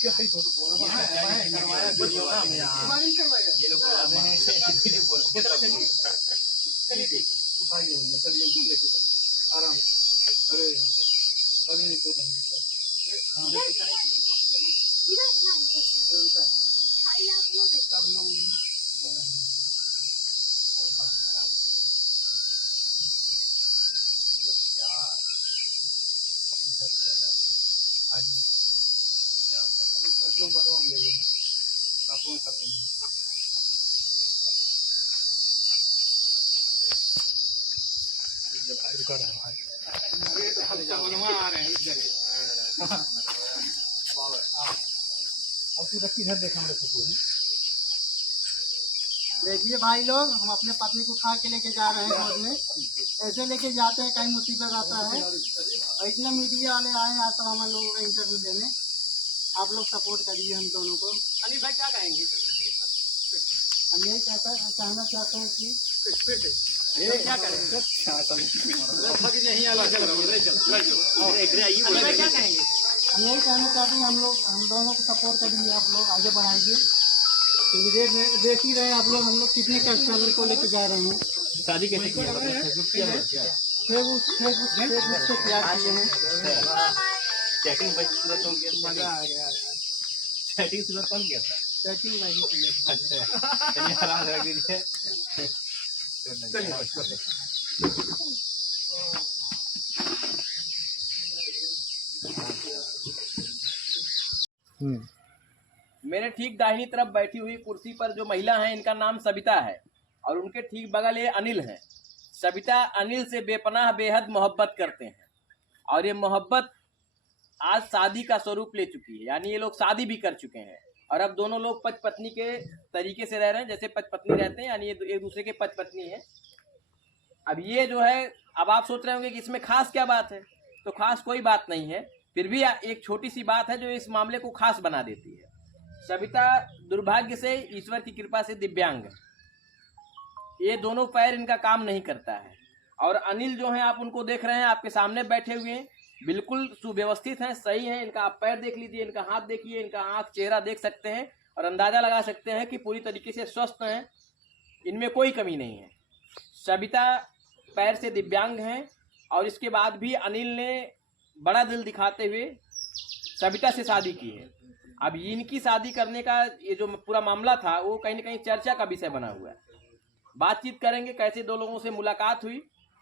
क्या ही हो करवाया कुछ होगा ये लोग बोलते हैं चलिए उठाइए चलिए ऊपर लेके चलिए आराम से। अरे अभी नहीं तो सब लोग लोग बताओ हम ले लेना काफी काफी रुका रहा है भाई तो बनवा आ रहे हैं अब तू रखी इधर देखा मेरे को देखिए भाई लोग, हम अपने पत्नी को उठा के लेके जा रहे हैं गोद में। ऐसे लेके जाते हैं, कहीं मुसीबत आता है। और इतने मीडिया वाले आए हैं आज तमाम लोगों का इंटरव्यू लेने। आप लोग सपोर्ट करिए हम दोनों को। अनिल भाई क्या कहेंगे? हम यही कहना चाहते हैं कि क्या करें क्या कहेंगे? हम यही कहना चाहते हैं हम दोनों को सपोर्ट करिए, आप लोग आगे बढ़ाइए। क्योंकि देख ही रहे हैं आप लोग, हम लोग कितने कस्टमर को लेके जा रहे हैं। शादी कैसे किया? फेसबुक से प्यार किए हैं। चैटिंग सूरत हो गया, मजा आ गया। चैटिंग सूरत कौन किया था? चैटिंग नहीं किया। अच्छा चलिए आराम से रख दीजिए। मेरे ठीक दाहिनी तरफ बैठी हुई कुर्सी पर जो महिला है इनका नाम सविता है और उनके ठीक बगल ये अनिल है। सविता अनिल से बेपनाह बेहद मोहब्बत करते हैं और ये मोहब्बत आज शादी का स्वरूप ले चुकी है, यानी ये लोग शादी भी कर चुके हैं और अब दोनों लोग पति पत्नी के तरीके से रह रहे हैं, जैसे पति पत्नी रहते हैं, यानी ये एक दूसरे के पति पत्नी है। अब ये जो है, अब आप सोच रहे होंगे कि इसमें खास क्या बात है, तो खास कोई बात नहीं है, फिर भी एक छोटी सी बात है जो इस मामले को खास बना देती है। सविता दुर्भाग्य से ईश्वर की कृपा से दिव्यांग है, ये दोनों पैर इनका काम नहीं करता है। और अनिल जो है, आप उनको देख रहे हैं, आपके सामने बैठे हुए हैं, बिल्कुल सुव्यवस्थित हैं, सही हैं। इनका आप पैर देख लीजिए, इनका हाथ देखिए, इनका आँख चेहरा देख सकते हैं और अंदाजा लगा सकते हैं कि पूरी तरीके से स्वस्थ हैं, इनमें कोई कमी नहीं है। सविता पैर से दिव्यांग हैं और इसके बाद भी अनिल ने बड़ा दिल दिखाते हुए सविता से शादी की है। अब इनकी शादी करने का ये जो पूरा मामला था वो कहीं ना कहीं चर्चा का विषय बना हुआ है। बातचीत करेंगे कैसे दो लोगों से मुलाकात हुई,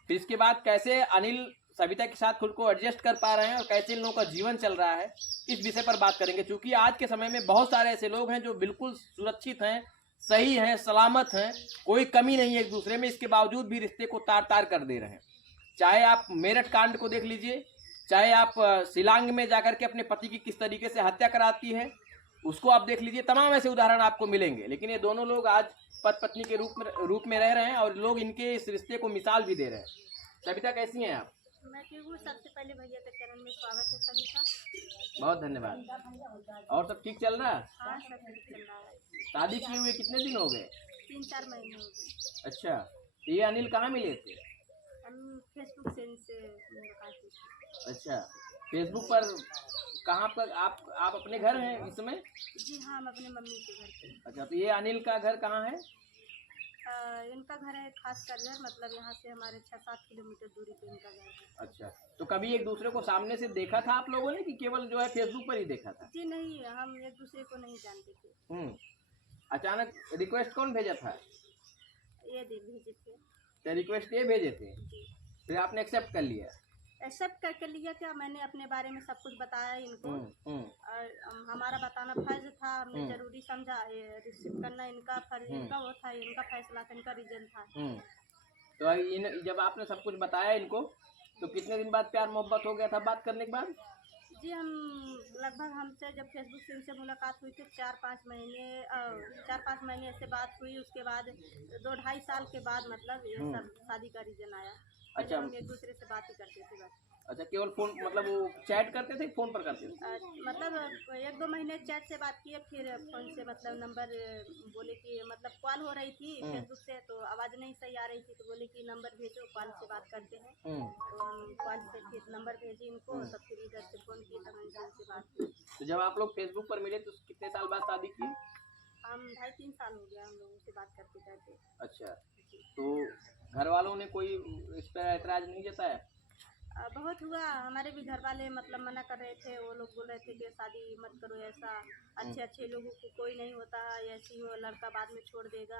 फिर इसके बाद कैसे अनिल सविता के साथ खुद को एडजस्ट कर पा रहे हैं और कैसे इन लोगों का जीवन चल रहा है, इस विषय पर बात करेंगे। क्योंकि आज के समय में बहुत सारे ऐसे लोग हैं जो बिल्कुल सुरक्षित हैं, सही हैं, सलामत हैं, कोई कमी नहीं है एक दूसरे में, इसके बावजूद भी रिश्ते को तार तार कर दे रहे हैं। चाहे आप मेरठ कांड को देख लीजिए, चाहे आप शिलांग में जाकर के अपने पति की किस तरीके से हत्या कराती है उसको आप देख लीजिए, तमाम ऐसे उदाहरण आपको मिलेंगे। लेकिन ये दोनों लोग आज पति पत्नी के रूप में रह रहे हैं और लोग इनके इस रिश्ते को मिसाल भी दे रहे हैं। सविता कैसी हैं आप? मैं ठीक हूँ। सबसे पहले भैया के चरण में स्वागत है सभी का। बहुत धन्यवाद। और सब ठीक चल रहा है? हाँ सब ठीक चल रहा है। शादी किए हुए कितने दिन हो गए? 3-4 महीने हो गए। अच्छा, तो ये अनिल कहाँ मिले थे? हम फेसबुक से इनसे मुलाकात की थी। अच्छा, फेसबुक पर कहाँ पर? आप अपने घर हैं इस समय? जी हाँ, हम अपने मम्मी के घर पे। अच्छा, तो ये अनिल का घर कहाँ है? इनका घर है खासकर घर, मतलब यहाँ से हमारे 6-7 किलोमीटर दूरी पे इनका घर है। अच्छा, तो कभी एक दूसरे को सामने से देखा था आप लोगों ने कि केवल जो है फेसबुक पर ही देखा था? जी नहीं, हम एक दूसरे को नहीं जानते थे। अचानक रिक्वेस्ट कौन भेजा था? ये दे भेजे थे। तो रिक्वेस्ट ये भेजे थे, फिर आपने एक्सेप्ट कर लिया? एक्सेप्ट करके लिया क्या, मैंने अपने बारे में सब कुछ बताया इनको और हमारा बताना फर्ज था, हमने जरूरी समझा। रिसीव करना इनका फर्ज, इनका वो था, इनका फैसला था, इनका रीजन था। तो जब आपने सब कुछ बताया इनको, तो कितने दिन बाद प्यार मोहब्बत हो गया था बात करने के बाद? जी हम लगभग, हमसे जब फेसबुक से इनसे मुलाकात हुई थी 4-5 महीने ऐसे बात हुई। उसके बाद 2-2.5 साल के बाद मतलब ये सब शादी का रीजन आया। अच्छा, हम एक दूसरे से बात ही करते थे बस। अच्छा, केवल फोन मतलब वो चैट करते थे, फोन पर करते थे? मतलब 1-2 महीने चैट से बात किए, फिर फोन से मतलब नंबर बोले कि मतलब कॉल हो रही थी फेसबुक से, तो आवाज़ नहीं सही आ रही थी, तो बोले कि नंबर भेजो, कॉल से बात करते हैं। तो हम कॉल से फिर नंबर भेजे इनको, तो फिर इधर से फ़ोन किए, तब उनसे बात की। तो जब आप लोग फेसबुक पर मिले तो कितने साल बाद शादी की? हम 2.5-3 साल हो गया हम लोगों से बात करते करते। अच्छा, तो घर वालों ने कोई इस पर ऐतराज नहीं जताया? बहुत हुआ, हमारे भी घर वाले मतलब मना कर रहे थे, वो लोग बोल रहे थे कि शादी मत करो, ऐसा अच्छे अच्छे लोगों को कोई नहीं होता है, ऐसी हो लड़का बाद में छोड़ देगा,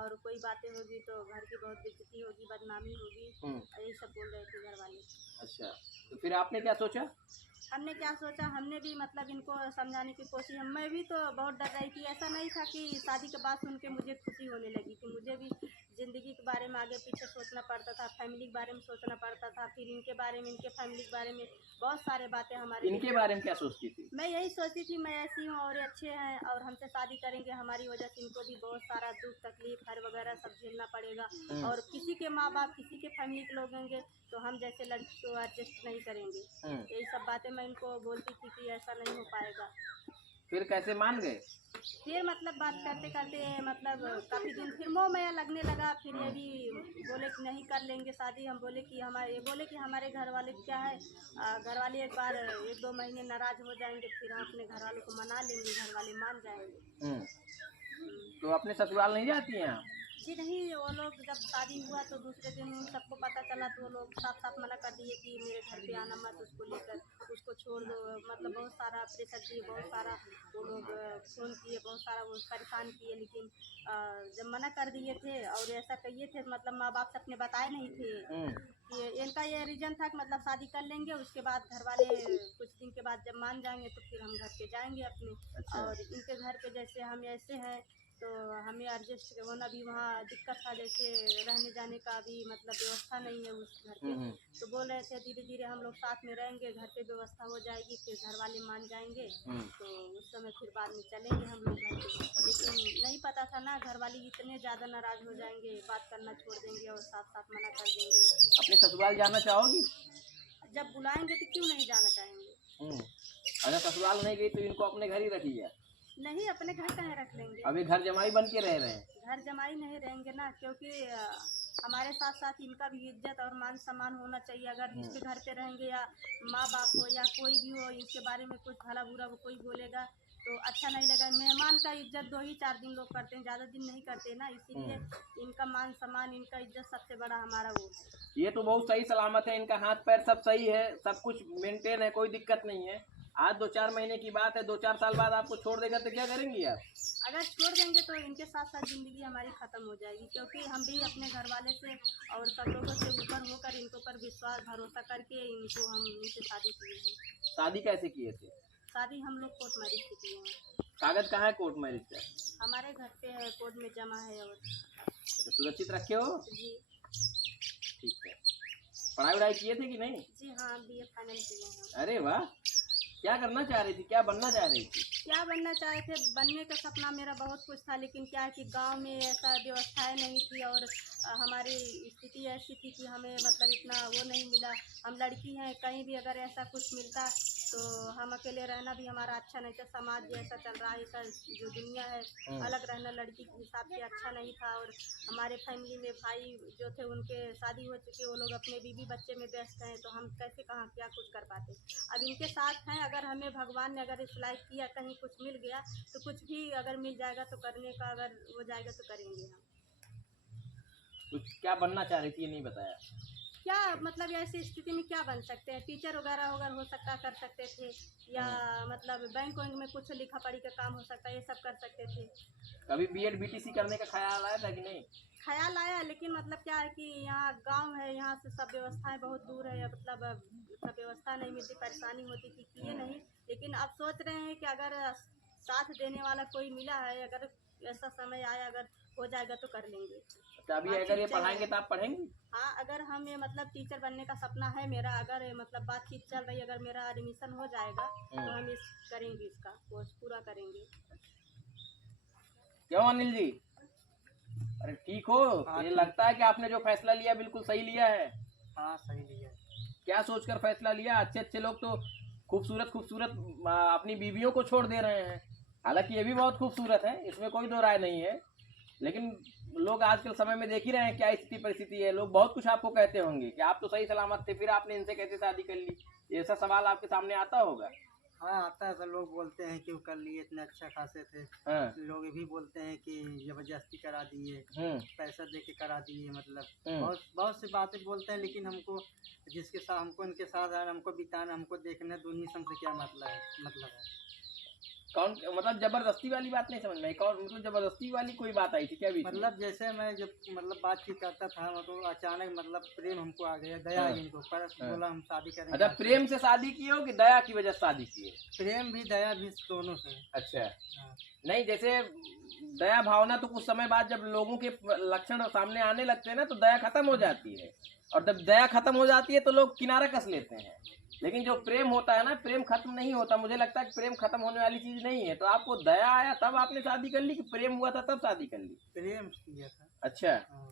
और कोई बातें होगी तो घर की बहुत बेइज्जती होगी, बदनामी होगी, यही सब बोल रहे थे घर वाले। अच्छा, तो फिर आपने क्या सोचा? हमने क्या सोचा, हमने भी मतलब इनको समझाने की कोशिश, मैं भी तो बहुत डर रही थी, ऐसा नहीं था कि शादी के बाद सुन के मुझे खुशी होने लगी थी, मुझे भी ज़िंदगी के बारे में आगे पीछे सोचना पड़ता था, फैमिली के बारे में सोचना पड़ता था, फिर इनके बारे में, इनके फैमिली के बारे में बहुत सारे बातें हमारे इनके बारे में क्या सोचती थी? मैं यही सोचती थी, मैं ऐसी हूँ और ये अच्छे हैं और हमसे शादी करेंगे, हमारी वजह से इनको भी बहुत सारा दुख तकलीफ हर वगैरह सब झेलना पड़ेगा, और किसी के माँ बाप किसी के फैमिली के लोग होंगे तो हम जैसे लड़की को एडजस्ट नहीं करेंगे। यही सब बातें मैं इनको बोलती थी कि ऐसा नहीं हो पाएगा। फिर कैसे मान गए? फिर मतलब बात करते करते मतलब काफ़ी दिन फिर मोह माया लगने लगा, फिर ये भी बोले कि नहीं कर लेंगे शादी, हम बोले कि हमारे घर वाले क्या है, घर वाले एक बार 1-2 महीने नाराज़ हो जाएंगे, फिर हम अपने घर वालों को मना लेंगे, घर वाले मान जाएंगे। तो अपने ससुराल नहीं जाती हैं आप? जी नहीं, वो लोग जब शादी हुआ तो दूसरे दिन उन सबको पता चला तो वो लोग साफ साफ मना कर दिए कि मेरे घर पे आना मत, उसको लेकर उसको छोड़ दो, मतलब बहुत सारा प्रेशर दिए, बहुत सारा वो लोग फ़ोन किए, बहुत सारा वो परेशान किए, लेकिन जब मना कर दिए थे और ऐसा कहिए थे, मतलब माँ बाप से अपने बताए नहीं थे कि इनका ये रीज़न था कि मतलब शादी कर लेंगे, उसके बाद घर वाले कुछ दिन के बाद जब मान जाएंगे तो फिर हम घर पे जाएंगे अपने। अच्छा। और इनके घर पे जैसे हम ऐसे हैं तो हमें एडजस्ट होना भी वहाँ दिक्कत था, जैसे रहने जाने का भी मतलब व्यवस्था नहीं है उस घर पे, तो बोल रहे थे धीरे धीरे हम लोग साथ में रहेंगे, घर पे व्यवस्था हो जाएगी, फिर घर वाले मान जाएंगे तो उस समय फिर बाद में चलेंगे हम लोग घर पे, लेकिन नहीं पता था ना, घर वाले इतने ज़्यादा नाराज़ हो जाएंगे, बात करना छोड़ देंगे और साफ साफ मना कर देंगे। अपने ससुराल जाना चाहोगी? जब बुलाएंगे तो क्यों नहीं जाना चाहेंगे। अगर ससुराल नहीं गई तो इनको अपने घर ही रखिए। नहीं, अपने घर कहाँ रख लेंगे, अभी घर जमाई बन के रह रहे हैं। घर जमाई नहीं रहेंगे ना, क्योंकि हमारे साथ साथ इनका भी इज्जत और मान सम्मान होना चाहिए, अगर इसके घर पे रहेंगे या माँ बाप हो या कोई भी हो इसके बारे में कुछ भला बुरा वो कोई बोलेगा तो अच्छा नहीं लगा। मेहमान का इज्जत 2 ही 4 दिन लोग करते हैं, ज़्यादा दिन नहीं करते ना, इसीलिए इनका मान सम्मान, इनका इज्जत सबसे बड़ा हमारा वो है। ये तो बहुत सही सलामत है, इनका हाथ पैर सब सही है, सब कुछ मेंटेन है, कोई दिक्कत नहीं है। आज 2-4 महीने की बात है, 2-4 साल बाद आपको छोड़ देगा तो क्या करेंगी आप? अगर छोड़ देंगे तो इनके साथ साथ ज़िंदगी हमारी ख़त्म हो जाएगी, क्योंकि हम भी अपने घर वाले से और सब लोगों से ऊपर होकर इनको पर विश्वास भरोसा करके इनको हम इनसे शादी किए हैं। शादी कैसे किए थे? शादी हम लोग कोर्ट मैरिज से किए हैं। कागज कहाँ है कोर्ट मैरिज का? हमारे घर पे है, कोर्ट में जमा है। और तो सुरक्षित रखे हो? जी ठीक है। पढ़ाई वढ़ाई किए थे कि नहीं? जी हाँ, BA फाइनल किए हैं। अरे वाह, क्या करना चाह रही थी, क्या बनना चाह रही थी? क्या बनना चाहे थे, बनने का सपना मेरा बहुत कुछ था, लेकिन क्या है कि गांव में ऐसा व्यवस्थाएं नहीं थी और हमारी स्थिति ऐसी थी कि हमें मतलब इतना वो नहीं मिला। हम लड़की हैं, कहीं भी अगर ऐसा कुछ मिलता तो हम अकेले रहना भी हमारा अच्छा नहीं था। समाज जैसा चल रहा है, ऐसा जो दुनिया है, अलग रहना लड़की के हिसाब से अच्छा नहीं था। और हमारे फैमिली में भाई जो थे उनके शादी हो चुकी, वो लोग अपने बीवी बच्चे में व्यस्त हैं, तो हम कैसे कहाँ क्या कुछ कर पाते। अब इनके साथ हैं, अगर हमें भगवान ने अगर इस लाइफ किया, कहीं कुछ मिल गया तो कुछ भी अगर मिल जाएगा तो करने का अगर हो जाएगा तो करेंगे हम। कुछ क्या बनना चाह रही थी ये नहीं बताया? क्या मतलब ऐसी स्थिति में क्या बन सकते हैं, टीचर वगैरह अगर हो सकता कर सकते थे, या मतलब बैंक वैंक में कुछ लिखा पढ़ी का काम हो सकता है, ये सब कर सकते थे। कभी BEd BTC करने का ख्याल आया था कि नहीं? ख्याल आया, लेकिन मतलब क्या है कि यहाँ गांव है, यहाँ से सब व्यवस्थाएं बहुत दूर है, मतलब सब व्यवस्था नहीं मिलती, परेशानी होती थी, किए नहीं। लेकिन अब सोच रहे हैं कि अगर साथ देने वाला कोई मिला है, अगर ऐसा समय आया, अगर हो जाएगा तो कर लेंगे। तो अभी अगर ये पढ़ाएंगे तो आप पढ़ेंगे? हाँ, अगर हम ये मतलब टीचर बनने का सपना है मेरा, अगर ये मतलब बातचीत चल रही, अगर मेरा एडमिशन हो जाएगा तो हम इस करेंगे, इसका कोर्स पूरा करेंगे। क्यों अनिल जी, अरे ठीक हो? ये लगता है कि आपने जो फैसला लिया बिल्कुल सही लिया है। हाँ सही लिया। क्या सोचकर फैसला लिया? अच्छे अच्छे लोग तो खूबसूरत खूबसूरत अपनी बीवियों को छोड़ दे रहे हैं, हालांकि ये भी बहुत खूबसूरत है, इसमें कोई दो राय नहीं है, लेकिन लोग आजकल समय में देख ही रहे हैं क्या स्थिति परिस्थिति है। लोग बहुत कुछ आपको कहते होंगे कि आप तो सही सलामत थे, फिर आपने इनसे कैसे शादी कर ली, ऐसा सवाल आपके सामने आता होगा। हाँ आता है, तो लोग बोलते हैं क्यों कर लिए, इतने अच्छा खासे थे। हाँ। लोग ये भी बोलते हैं कि जबरदस्ती करा दिए, पैसा दे के करा दिए, मतलब बहुत बहुत सी बातें बोलते हैं। लेकिन हमको जिसके साथ हमको इनके साथ आना, हमको बिताना, हमको देखना, दूनी से क्या मतलब है। कौन मतलब जबरदस्ती वाली बात नहीं समझ में आई, कौन मतलब जबरदस्ती वाली कोई बात आई थी क्या बीच में? मतलब जैसे मैं जब मतलब बातचीत करता था, मतलब अचानक मतलब प्रेम हमको आ गया, दया आई इनको, पर बोला हम शादी करेंगे। अच्छा, प्रेम से शादी की हो कि दया की वजह से शादी की है? प्रेम भी दया भी दोनों से। अच्छा। हाँ। नहीं, जैसे दया भावना तो कुछ समय बाद जब लोगों के लक्षण सामने आने लगते हैं ना, तो दया खत्म हो जाती है, और जब दया खत्म हो जाती है तो लोग किनारा कस लेते हैं। लेकिन जो प्रेम होता है ना, प्रेम खत्म नहीं होता। मुझे लगता है कि प्रेम खत्म होने वाली चीज नहीं है। तो आपको दया आया तब आपने शादी कर ली कि प्रेम हुआ था तब शादी कर ली? प्रेम किया था। अच्छा। हाँ।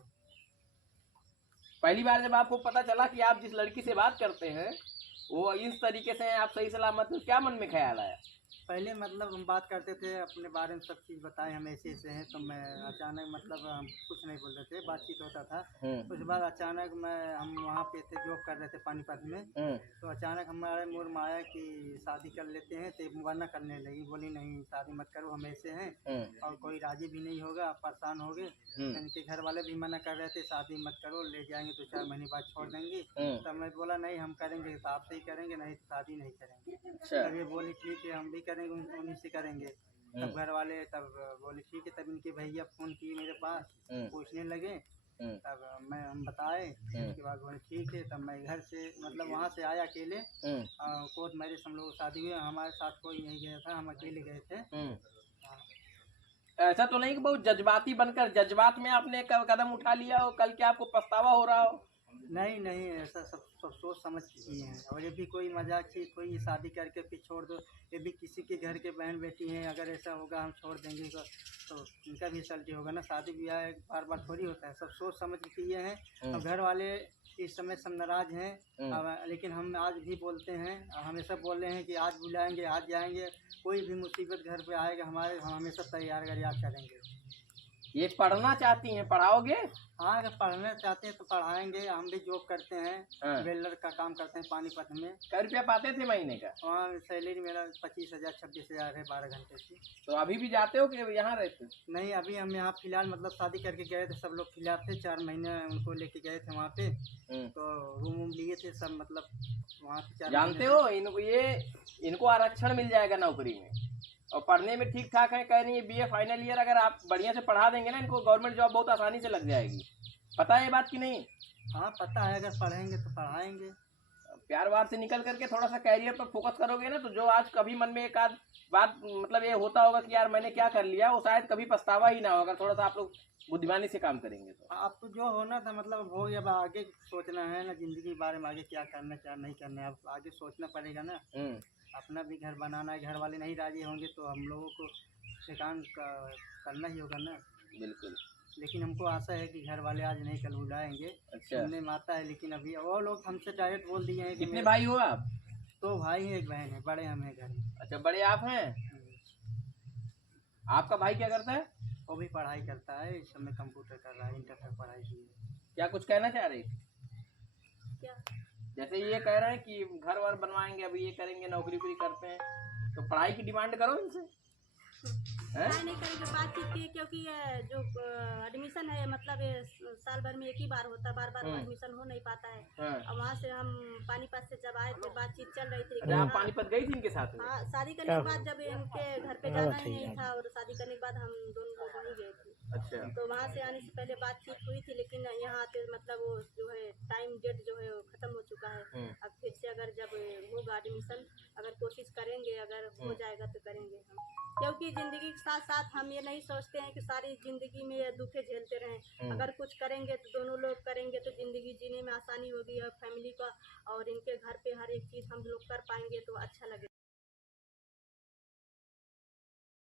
पहली बार जब आपको पता चला कि आप जिस लड़की से बात करते हैं वो इस तरीके से हैं, आप सही सलामत, तो क्या मन में ख्याल आया? पहले मतलब हम बात करते थे अपने बारे में, सब चीज़ बताए हम ऐसे ऐसे हैं, तो मैं अचानक मतलब हम कुछ नहीं बोल रहे थे, बातचीत होता था। उसके बाद अचानक हम वहाँ पे थे, जॉब कर रहे थे पानीपत में। तो अचानक हमारे मूड में आया कि शादी कर लेते हैं, तो वरना करने लगी, बोली नहीं शादी मत करो, हम ऐसे हैं और कोई राजी भी नहीं होगा, परेशान हो गए। इनके घर वाले भी मना कर रहे थे शादी मत करो, ले जाएंगे 2-4 महीने बाद छोड़ देंगे। तब मैं बोला नहीं हम करेंगे तो आपसे ही करेंगे, नहीं तो शादी नहीं करेंगे। तब ये बोली ठीक है हम भी करेंगे, उन्हीं से करेंगे। तब घर वाले तब बोले ठीक है। तब इनके भैया फोन किए मेरे पास, पूछने लगे, तब हम बताए। उसके बाद बोले ठीक है। तब मैं घर से मतलब वहाँ से आया अकेले, कोर्ट मैरिज हम लोग शादी हुई, हमारे साथ कोई नहीं गया था, हम अकेले गए थे। ऐसा तो नहीं कि बहुत जज्बाती बनकर जज्बात में आपने कदम उठा लिया हो, कल क्या आपको पछतावा हो रहा हो? नहीं नहीं, ऐसा सब सोच समझ के किए हैं। और ये भी कोई मजाक चीज, कोई शादी करके फिर छोड़ दो, ये भी किसी के घर के बहन बेटी हैं, अगर ऐसा होगा हम छोड़ देंगे तो इनका भी सल्टी होगा ना। शादी ब्याह बार बार थोड़ी होता है, सब सोच समझ के किए हैं। और घर वाले इस समय सब नाराज हैं, लेकिन हम आज भी बोलते हैं, हमेशा बोल रहे हैं कि आज बुलाएंगे, आज जाएंगे, कोई भी मुसीबत घर पे आएगा हमारे, हम हमेशा तैयार करेंगे। ये पढ़ना चाहती हैं, पढ़ाओगे? हाँ अगर पढ़ना चाहते हैं तो पढ़ाएंगे। हम भी जॉब करते हैं, वेल्डर का काम करते हैं पानीपत में। कै रुपया पाते थे महीने का? वहाँ सैलरी मेरा 25,000 26,000 है 12 घंटे की। तो अभी भी जाते हो कि यहाँ रहते? नहीं अभी हम यहाँ फिलहाल मतलब शादी करके गए थे, सब लोग फिलहाल थे, 4 महीने उनको लेके गए थे वहाँ पे। तो रूम वूम लिए थे सब, मतलब वहाँ पे 4 जानते हो इनको आरक्षण मिल जाएगा नौकरी में, और पढ़ने में ठीक ठाक है, कह रही है BA फाइनल ईयर, अगर आप बढ़िया से पढ़ा देंगे ना इनको, गवर्नमेंट जॉब बहुत आसानी से लग जाएगी। पता है ये बात कि नहीं? हाँ पता है, अगर पढ़ेंगे तो पढ़ाएंगे। प्यार वार से निकल करके थोड़ा सा कैरियर पर फोकस करोगे ना, तो जो आज कभी मन में एक आध बात मतलब ये होता होगा कि यार मैंने क्या कर लिया, वो शायद कभी पछतावा ही ना हो, अगर थोड़ा सा आप लोग बुद्धिमानी से काम करेंगे तो। अब तो जो होना था मतलब हो गया, अब आगे सोचना है ना जिंदगी के बारे में, आगे क्या करना क्या नहीं करना है, अब आगे सोचना पड़ेगा ना। अपना भी घर बनाना है, घर वाले नहीं राजी होंगे तो हम लोगों को ठेकान करना ही होगा ना। बिल्कुल। लेकिन हमको आशा है कि घर वाले आज नहीं कल बुलाएंगे। अच्छा। सुनने में आता है, लेकिन अभी और लोग हमसे डायरेक्ट बोल दिए हैं कि कितने भाई हो आप? 2 भाई हैं 1 बहन है, बड़े हम हैं घर में। अच्छा, बड़े आप हैं। आपका भाई क्या करता है? वो भी पढ़ाई करता है, इस समय कंप्यूटर कर रहा है, इंटर तक पढ़ाई की है। क्या कुछ कहना चाह रही थी? क्या? जैसे ये कह रहे हैं कि घर वर बनवाएंगे, अभी ये करेंगे, नौकरी वोकरी करते हैं, तो पढ़ाई की डिमांड करो इनसे। नहीं करेंगे, बातचीत की, क्योंकि ये जो एडमिशन है मतलब ये साल भर में एक ही बार होता है, बार बार एडमिशन हो नहीं पाता है। और वहाँ से हम पानीपत से जब आए थे, बातचीत चल रही थी। आप पानीपत गई थी इनके साथ में? हाँ, शादी करने के बाद जब इनके घर पे जाना ही नहीं था, और शादी करने के बाद हम दोनों लोग वहीं गए थे। अच्छा। तो वहाँ से आने से पहले बातचीत हुई थी, लेकिन यहाँ आते मतलब वो जो है टाइम डेट जो है वो खत्म हो चुका है। अब फिर से अगर जब होगा एडमिशन, अगर कोशिश करेंगे, अगर हो जाएगा तो करेंगे हम, क्योंकि ज़िंदगी के साथ साथ हम ये नहीं सोचते हैं कि सारी ज़िंदगी में ये दुखे झेलते रहें। अगर कुछ करेंगे तो दोनों लोग करेंगे तो ज़िंदगी जीने में आसानी होगी, और फैमिली का और इनके घर पे हर एक चीज़ हम लोग कर पाएंगे तो अच्छा लगेगा।